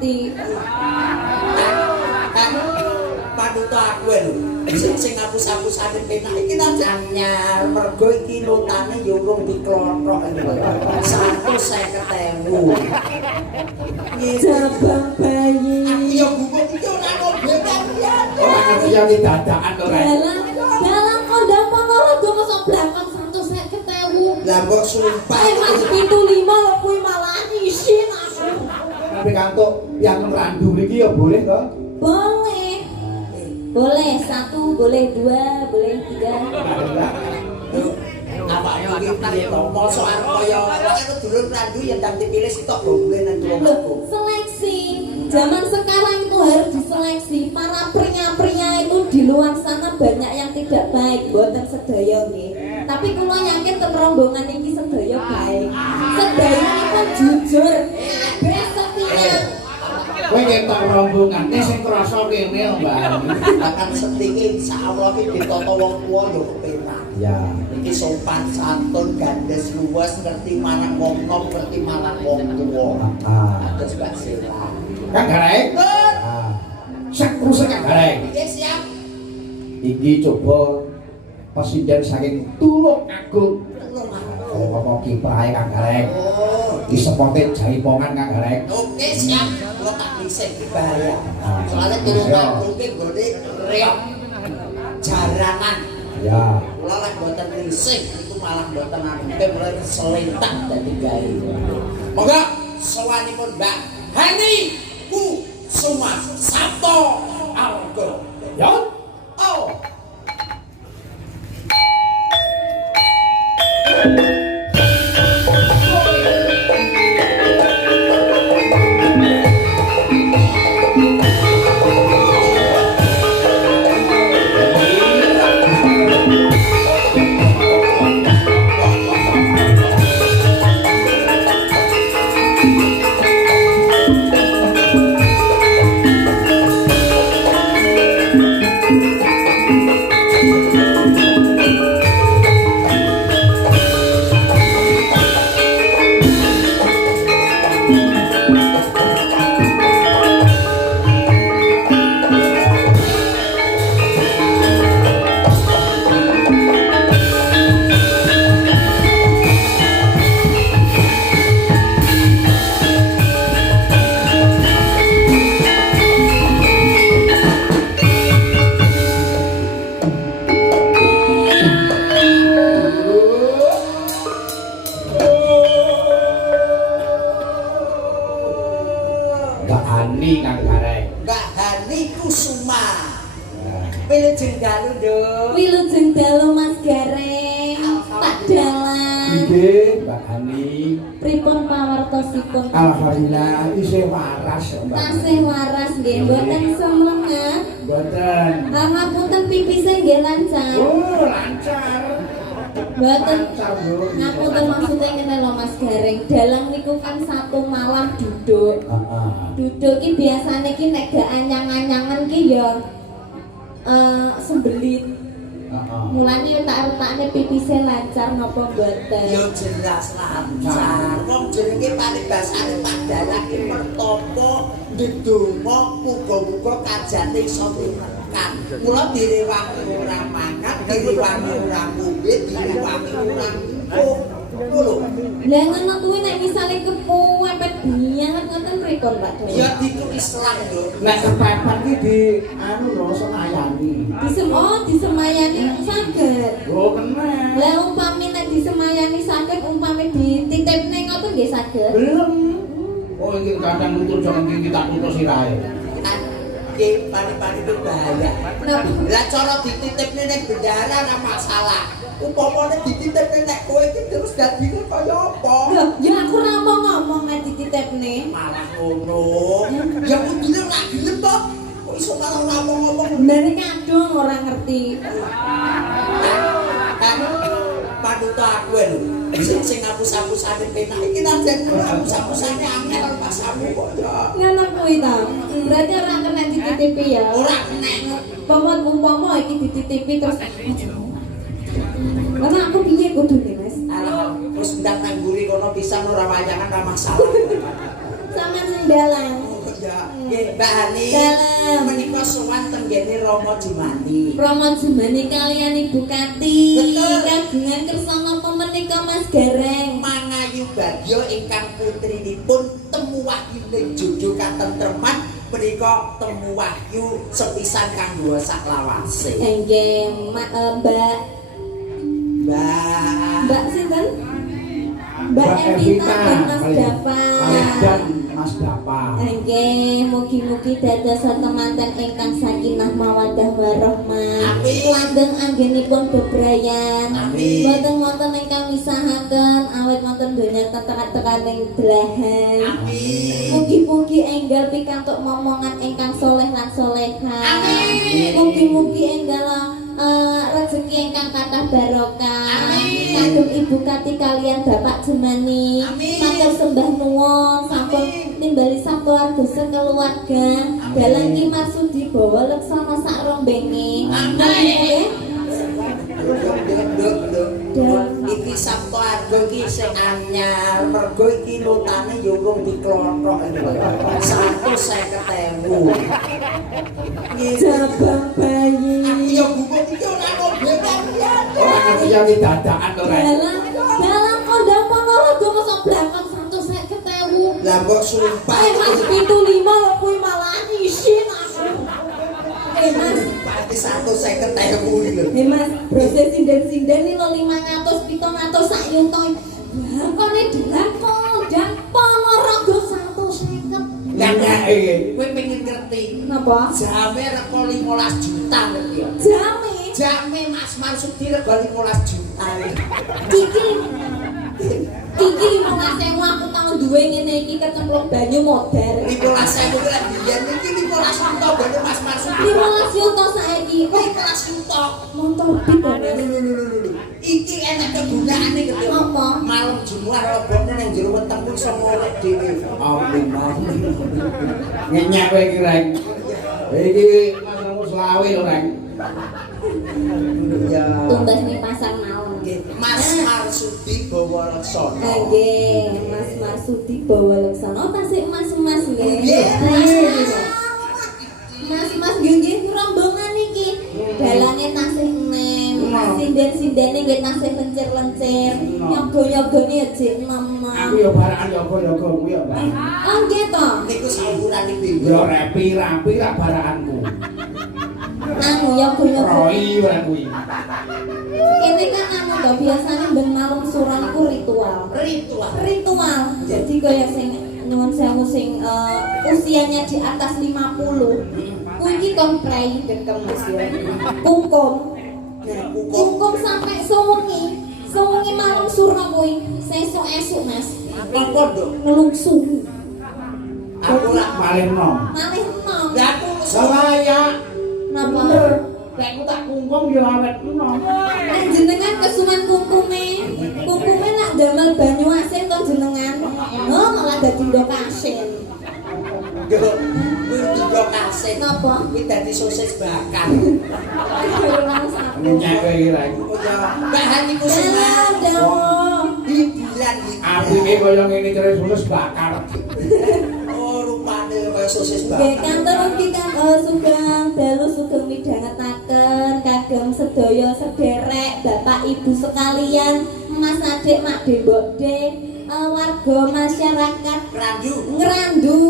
ngerti. Panuto aku lho. Sing ngapus-apusane penak iki ta anyar mergo iki notane ya urung diklothok lho. 150.000. Jabang bayi. Aku ya gumun iki ora nobetan ya. Ora ngerti ya dadakan to rek. Dalam kondang Ponorogo mosok blangkon 150.000. Lah mbok sumpah. Mas pintu 5 lho kuwi malah isin aku. Tapi kantuk yang randu iki ya boleh to? Boleh. Boleh 1, boleh 2, boleh 3. Apa iki piye to? Mosok arep kaya aku dulur randu ya ndang dipilih sitok boleh nang Loh, seleksi. Zaman sekarang itu harus diseleksi. Para pria-pria itu di luar sana banyak yang tidak baik, boten sedaya nggih. Tapi kula yakin ten rombongan iki sedaya baik. Sedaya itu jujur, setia. Kowe ketok rombongane sing krasa kene Mbak. Akan setingi insyaallah iki ditata wong tuwa ya kepenak. Ya. Iki sopan santun gandes luwes ngerti marang wong nom ngerti marang wong tuwa. Atus Mbak Sira. Kang Gareng. Sak krusek Kang Gareng. Nggih siap. Iki coba presiden saking Tulung Agung. Ngomong kiprahe Kang Gareng. Iki sepote jaipongan Kang Gareng. Oke siap. Kula tak dhisik bahaya. Soale Tulung Agung ki nggone reok jaranan. Ya. Kula lek mboten risik iku malah mboten ampe mulai selentak dadi gawe. Monggo sowanipun Mbak Hani Kusuma Sabto Argo. Ya. Oh. Wilujeng dalu nduk. Wilujeng dalu Mas Gareng. Tak dalan. Nggih, Mbak Hani. Pripun pawartosipun? Alhamdulillah isih waras ya, Mbak. Tasih waras nggih, mboten semangat. Mboten. Ngapunten pipise nggih lancar. Oh, lancar. Mboten. Lancar, Bu. Ngapunten maksudnya ngene lho Mas Gareng. Dalang niku kan satu malam duduk. Duduk ki biasane ki nek gak anyang-anyangan ki ya sembelit. Mulane tak retakne pipise lancar napa mboten? Ya jelas lancar. Wong jenenge paribasane tak dalake pertapa ndedonga muga-muga kajane iso tekan. Mula direwangi ora makan, direwangi ora ngombe, direwangi ora ngombe. Ngono. Lah ngono kuwi nek misale kepepet banget ngoten pripun Pak Dok? Ya ditulis lang lho. Nek kepepet iki di anu lho semayani. Disemayani saged. Oh, kena. Lah umpami nek disemayani saged umpami dititipne ngoten nggih saged. Belum. Oh, iki kadang nutur jangan iki tak tutur sirahe. Nggih, pani-pani itu bahaya. Napa? Lah cara dititipne ning bendahara ora masalah. Upamane dititipne nek kowe iki terus dadine kaya apa? Loh, ya aku ora mau ngomong nek dititipne. Malah ngono. Ya kudune ora gelem to. Kok iso malah ora mau ngomong. Bener kadung ora ngerti. Panuto aku lho. Sing ngapus-apusane penak iki ta jan ngapus-apusane angel pasamu kok ya. Ngono kuwi ta. Berarti ora kena dititipi ya. Ora kena. Umpama iki dititipi terus karena aku piye kudune, Mas? Alah, terus ndak nangguri kono pisan ora wayangan ora masalah. Sampeyan sing dalang. iya. Nggih, Mbak Hani. Dalam. Menika sowan tenggene Rama Jumani. Romo Jumani kalian Ibu Kati. Betul. Kagungan kersa napa menika Mas Gareng? Mangayu Bagyo ingkang putrinipun temu wahyune jojo katentreman menika temu wahyu sepisan kanggo saklawase. Nggih, Mbak sinten? Mbak Evita dan Mas Dava. dan Mas Dava. Nggih, mugi-mugi dados temanten ingkang sakinah mawaddah warahmah. Amin. Langgeng anggenipun bebrayan. Amin. Boten wonten ingkang misahaken awit wonten donya tekan-tekaning belahan. Amin. Mugi-mugi enggal pikantuk momongan ingkang soleh lan soleha. Amin. Mugi-mugi enggal rezeki ingkang kathah barokah. Amin. Kagem Ibu Kati kalian Bapak Jumani. Amin. Matur sembah nuwun sampun nimbali sakeluarga sekeluarga. Dalang Ki Marsudi bawa leksana sak rombenge. Amin. Dan Iki Sabtu Arga iki sing anyar, mergo iki notane yo urung diklothok. 150.000. Jabang bayi. Yo bubuk iki ora mobil kan ya. Ora ngerti yang dadakan to, Rek. Dalam kondang Ponorogo mosok blangkon 150.000. Lah mbok sumpah Mas 75 lho kuwi malah isin aku. Mas, pati 150.000 lho. Mas, proses sinden-sinden ini lo 500, 700 sak yuto. Blangkone dan Ponorogo 150. Nyanyake. Kowe pengen ngerti. Napa? Jame rego 15 juta ngerti ya. Jame. Jame Mas Marsudi rego 15 juta. Iki 15.000 aku tau duwe ngene iki kecemplung banyu modern. 15.000 kuwi lek biyen iki 15 juta bane Mas Marsudi. 15 yuto saiki. 15 juta. Motor bit ya, Mas. Iki enak kegunaane ngerti ya. Apa? Malam Jumat lebokne ning jero wetengku iso ngorek dhewe. Amin. Nyenyak kowe iki, Rek. Iki masmu selawe lho, Rek. Ya. Tumbas ning pasar malam. Mas Marsudi bawa leksana. Nggih, Mas Marsudi bawa leksana tasik mas-mas nggih. Nggih. Mas nggih rombongan iki. Dalange tasih enem, sinden-sindene nggih tasih lencir-lencir. Nyogo-nyogone jek enem. Aku ya barakan yoga-yoga kuwi ya, Mbak. Oh nggih to. Niku saukuran iki. Ya rapi-rapi ra barakanku. Anu nyogo-nyogo. Roi ora kuwi. Ini kan anu to biasane ben malam suran ku ritual. Ritual. Jadi kaya sing nyuwun sewu sing usianya di atas 50. Kuwi iki kon prei dekem Mas ya. Kungkum. Kungkum sampai sewengi. Sewengi malam surna kuwi. Sesuk-esuk Mas. Apa nduk? Ngelungsu. Aku lak Malihno. Malih enom. Ya aku Saya Napa? Nek ku tak kungkum ya awet eno. Nek jenengan kesuwen kungkume. Kungkume nak damel banyu asin to jenengan. Oh, malah dadi ndok asin. Yo, kuwi juga kaset. Napa? Kuwi dadi sosis bakar. Nyenyak kowe iki, Rek. Oh ya, Mbak Hani Kusuma. Di bulan iki. Apike kaya ngene terus lulus bakar. Oh, rupane kaya sosis Nggih, bakar. kantor kita sugeng dalu sugeng midhangetaken kagem sedaya sederek Bapak Ibu sekalian, Mas Adik, Mak De, Mbok De, warga masyarakat Randu. Ngrandu,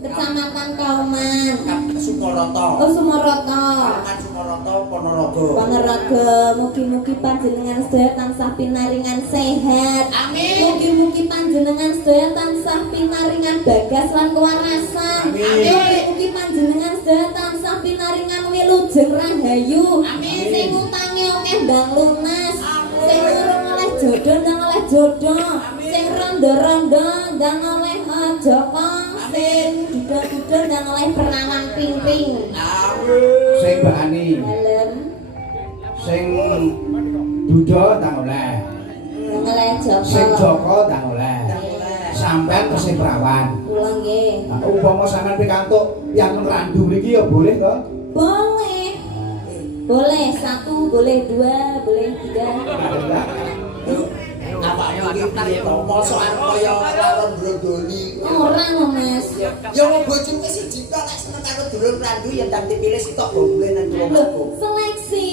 Kecamatan Kauman, Sumarata. Oh Sumarata. Kan Sumarata Ponorogo. Ponorogo, mugi-mugi panjenengan sedaya tansah pinaringan sehat. Amin. Mugi-mugi panjenengan sedaya tansah pinaringan bagas lan kewarasan. Amin. Mugi-mugi panjenengan sedaya tansah pinaringan wilujeng rahayu. Amin. Sing utange akeh ndang lunas. Amin. Sing urung oleh jodoh ndang oleh jodoh. Amin. Sing rondo-rondo ndang oleh joko. Sing duda-duda ndang oleh perawan ping-ping. Amin. Sing Mbak Ani, Dalem sing Duda tak oleh. oleh joko. Sing Joko tak oleh. Sampeyan tesih perawan. Kula nggih. Nah, umpama sampeyan pikantuk yang randu mriki ya boleh to? Boleh. Boleh 1, boleh 2, boleh 3. Apa iki piye to? Mosok arep kaya lawan brodoli. Ora no Mas. Ya wong bojoku siji tok nek seneng karo dulur randu ya ndang dipilih sitok gomble nang Loh, omahku. seleksi.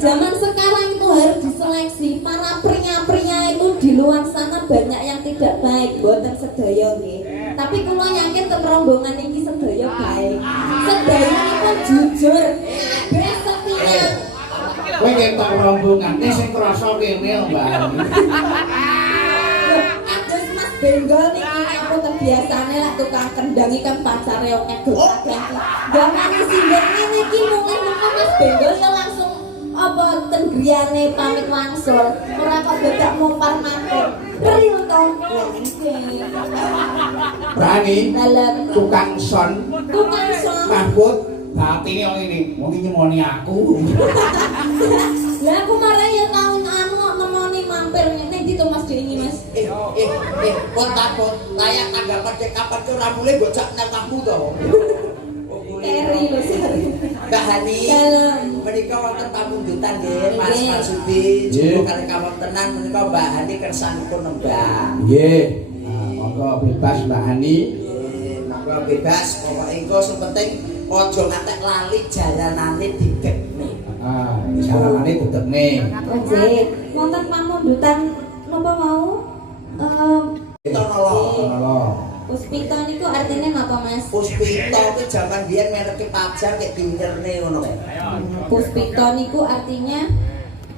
Zaman sekarang itu harus diseleksi. Para pria-pria itu di luar sana banyak yang tidak baik, boten sedaya nggih. Tapi kula yakin ten rombongan iki sedaya baik. Sedaya itu jujur, setia. Kowe ketok rombongane sing krasa kene Mbak. Atus Mas Benggol niki aku terbiasane lah tukang kendang ikan pacare oke gelagan. Zaman sindir niki mulai nang Mas Benggol ya langsung apa ten griyane pamit wangsul. Ora kok dadak mumpar matur. Real to. Berani Dalam tukang son tukang son. Mahfud batine wong ini wong iki nyemoni aku. Lah aku marah ya tahun anu kok nemoni mampir ning ndi to Mas Dengi Mas. Kok takut layak tanggapan dek kapan ke ora mulai bocah nang kamu to. Keri lho sari. Mbak Hani, Dalam. menika wonten pamundutan nggih, Mas Nggih. Marsudi, jupuk kali kawontenan menika Mbak Hani kersanipun nembang. Nggih. Monggo bebas Mbak Hani. Monggo bebas, pokoke engko sing penting aja ngantek lali jalanane didekne. Jalanane tetepne. Nggih, wonten pamundutan napa mau? Kita nolong. Halo. Puspita niku artinya napa Mas? Puspito ki jaman biyen mereke pajar kek dinerne ngono kae. Puspita niku artinya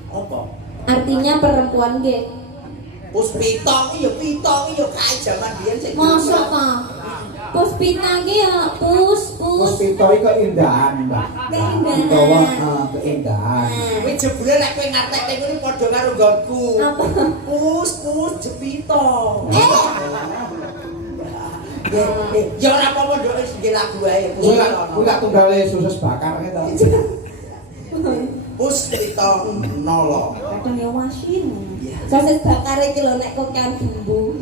Apa? perempuan nggih. Puspito ki ya pito ki ya kae jaman biyen sik. Masa ta? Puspita ki ya pus. Puspito iku keindahan, Mbak. Keindahan. Utawa keindahan. Kuwi jebule nek kowe ngartekne kuwi padha karo nggonku. Apa? Pus jepito. Ya ora apa-apa nduk wis nggih lagu ae. Kuwi lak tunggale susus bakar to. Puspito nolo. Kadang ya wasin. Sosis bakar iki lho nek kok kan bumbu.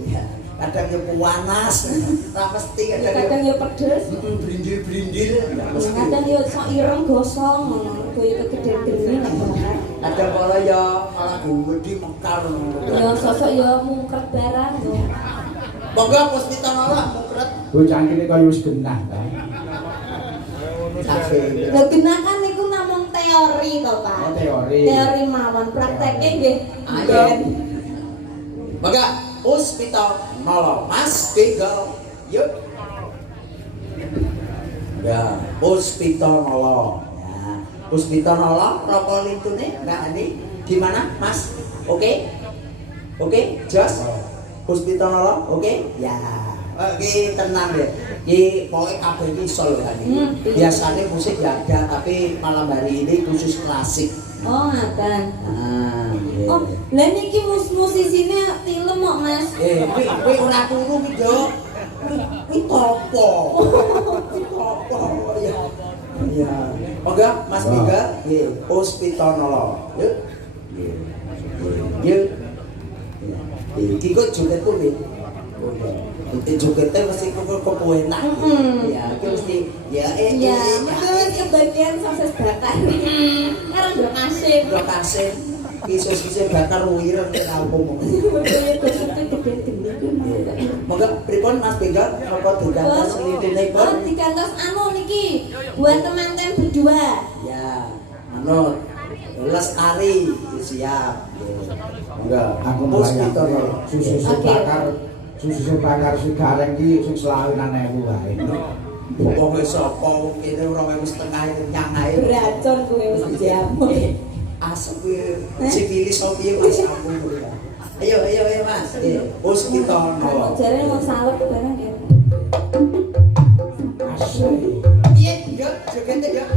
Kadang ya panas, ora mesti Kadang ya pedes. brindil-brindil. Kadang ya sok ireng gosong ngono. Kaya kegede-gede nek bakar. Kadang kala ya malah gumedi mekar. Ya sosok ya mungkret barang lho. Monggo Puspito nolo mungkret. Bocah kene kaya wis genah ta. Lho genakan niku namung teori to, Pak. Oh, teori. Teori mawon, prakteknya nggih. Ayo. Monggo Puspito nolo Mas Benggol. Yuk. Ya, Puspito nolo. Ya, Puspito nolo rokok lintune Mbak Ani di mana, Mas? Oke? Oke, Jos? Puspito nolo, oke? Ya. Oke, tenang deh. Ki pokoknya kabeh iki iso lho kan. Biasanya musik ya ada, tapi malam hari ini khusus klasik. Oh, ngaten. Iya. Oh, lah niki musisine tilem kok, Mas. Kowe ora turu ki, Dok. Kuwi topo. Topo ya. Iya. Monggo Mas Benggol, nggih, Puspito nolo. Yuk. Yuk. Iki kok joget kuwi. Itu jogetnya mesti kepenak. Ya, itu mesti ya Iya, betul kebagian sosis bakar. Karena udah kasih. Iso-iso bakar wireng nek kampung. Betul ya gosoknya gede-gede. Monggo pripun Mas Benggol napa digantos lintine Oh, pun? digantos anu niki buat teman-teman berdua. Ya, manut. Lestari siap. Monggo Aku Puspito melayani susu bakar si gareng ki sing selawinan 1000 wae. wong wis sapa wong kene 2.500 nyang ae. Beracun kuwi wis dijamu. Asep sipili sopiye Mas aku. Ayo Mas. Puspito nolo. Jare mau salep barang ya. Asli. Piye, Dok? Jogete, Dok?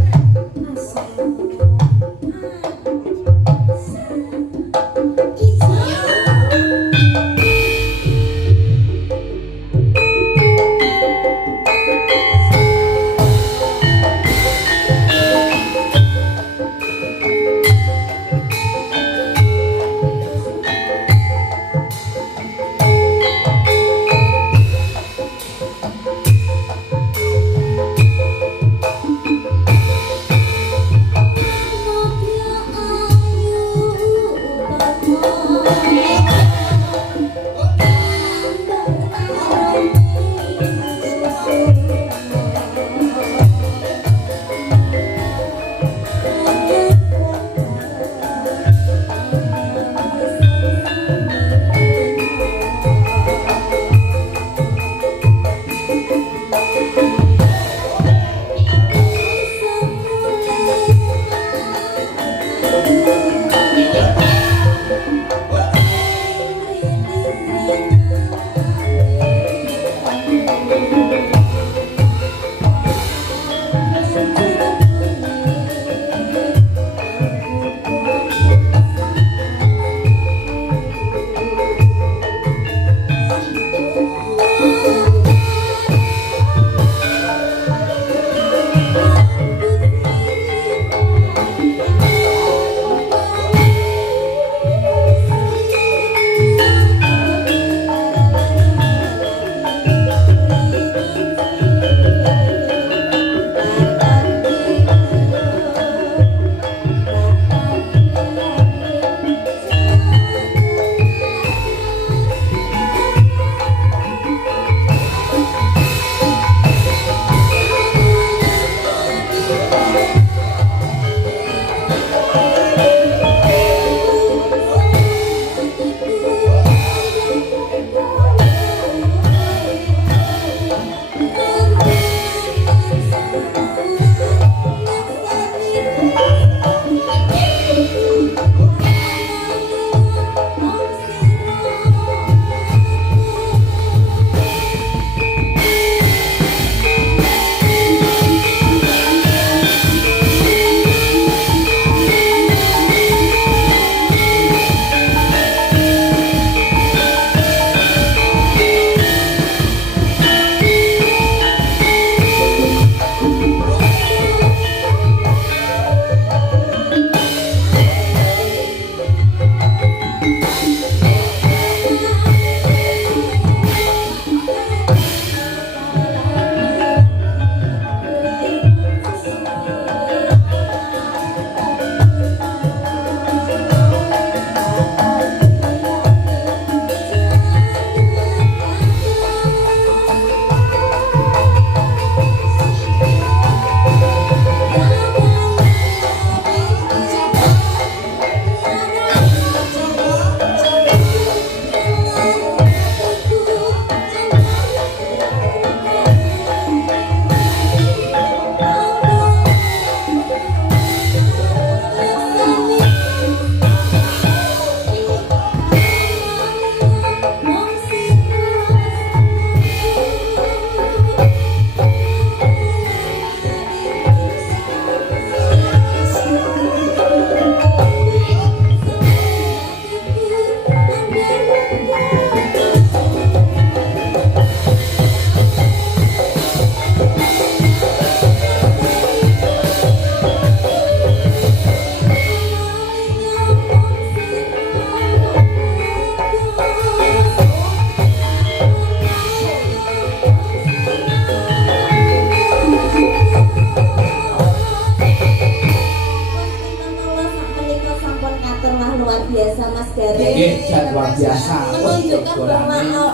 biasa Mas Gare. Nggih, jan luar biasa. Menunjukkan Golane. bahwa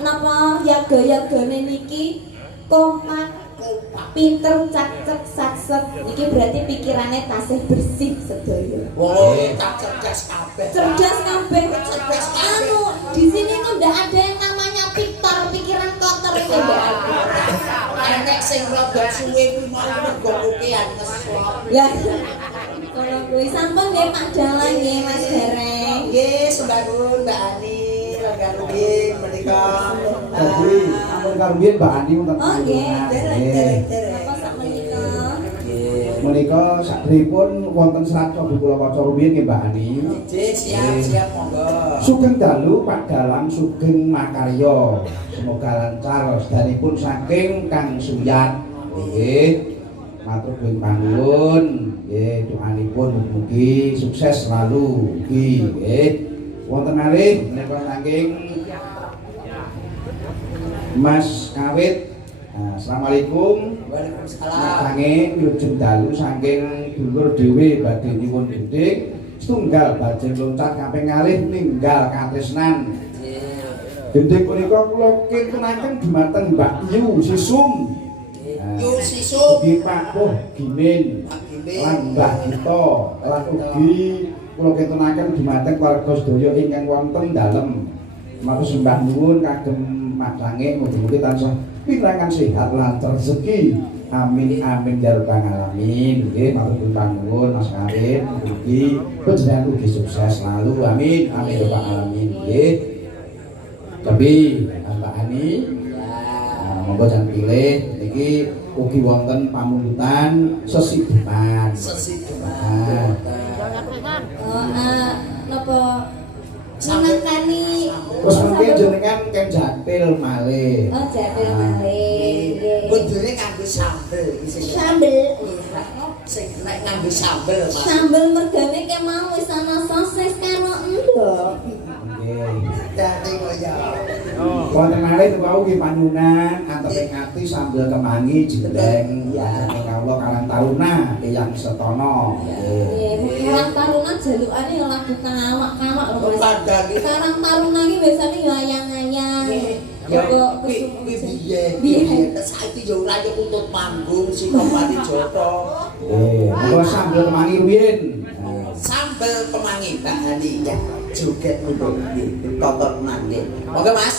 napa yaga-yagane niki kompak, pinter, cakcek, sakset. Niki berarti pikirannya tasih bersih sedaya. Wah, tak cerdas kabeh. Cerdas kabeh. Cerdas kabeh. Anu, di sini tuh ndak ada yang namanya pintar, pikiran kotor itu ndak ada. Enek sing rada suwe kuwi mau mergo kukian ngeslok. Lah, kalau kuwi sampun nggih Pak Dalang nggih Mas Gareng. Nggih, sembah nuwun Mbak Ani, rekan rumiyin menika. Jadi, ampun karumiyin Mbak Andi wonten Oh nggih, panjenengan. apa sak menika? Menika sakderipun wonten serat Buku kula waca rumiyin nggih Mbak Andi. Nggih, siap monggo. Sugeng dalu Pak Dalang sugeng makarya. Semoga lancar sedanipun saking Kang Suyat. Nggih. Matur nuwun panuwun. Nggih, doanipun mugi sukses selalu. Nggih. Wonten malih menika saking Mas Kawit. Nah, Assalamualaikum. Waalaikumsalam. Sange wilujeng dalu saking dulur dhewe badhe nyuwun gendhing setunggal badhe loncat kaping kalih ninggal katresnan. Gendhing punika kula kintunaken dhumateng Mbak Yu Sisum. Yu Sisum. Ugi Pak Puh Gimin. Pak Gimin. Lan Mbah Gito lan ugi kula kintunaken dhumateng warga sedaya ingkang wonten dalem. Matur sembah nuwun kagem madange mugi-mugi tansah pirangan sehat lancar rezeki. Amin amin ya rabbal alamin. Nggih matur panuwun Mas Kawin mugi panjenengan ugi sukses selalu. Amin amin ya rabbal alamin. Nggih. Tapi Mbak Ani monggo jan pilih niki ugi wonten pamundutan sesideman. Sesideman. Napa menangkani Terus mungkin jenengan kan jatil malih. Oh, jatil malih. Kudune nganggo sambel isih. Sambel. Sing nek nganggo sambel Mas. Sambel mergane ke mau wis ana sosis karo endok. Nggih. Dadi kaya. Wonten malih wau nggih panunan anteping ati sambel kemangi jendeng ya kawula kalang taruna Eyang Setono. Nggih. Karang Taruna jalukane ya lagu kawak-kawak lho Mas. Padang iki. Karang Taruna iki biasane ya ayang-ayang. Ya Kok kuwi piye? Biyen. Saiki yo ora yo kuntut manggung sing Pati Joto. Nggih, monggo sambel kemangi rumiyin. Sambel pemangi Mbak Ani ya. Joget untuk nggih totot nggih. Monggo Mas.